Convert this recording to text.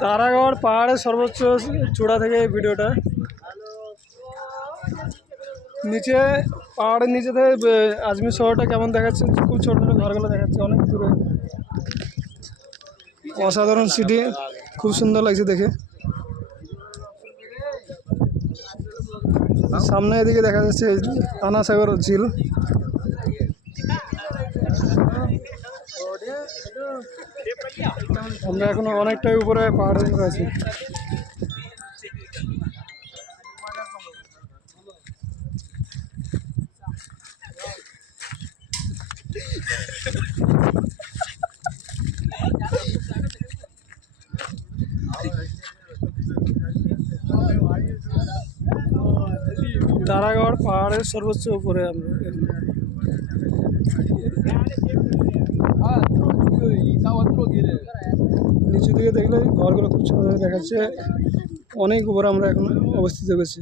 তারাগড় পাহাড়ের সর্বোচ্চ চূড়া থেকে এই ভিডিওটা। নিচে পাহাড়ের নিচে থেকে আজমির শহরটা কেমন দেখাচ্ছে, খুব ছোট ছোট ঘরগুলো দেখাচ্ছে অনেক দূরে। অসাধারণ সিটি, খুব সুন্দর লাগছে দেখে। সামনে এদিকে দেখা যাচ্ছে আনা সাগর ঝিল। আমরা এখনো অনেকটাই উপরে পাহাড়ের উপরে আছি। তারাগড় পাহাড়ের সর্বোচ্চ উপরে আমরা। নিচু দিকে দেখলে ঘরগুলো খুব ছোট দেখাচ্ছে, অনেক উপরে আমরা এখন অবস্থিত করছি।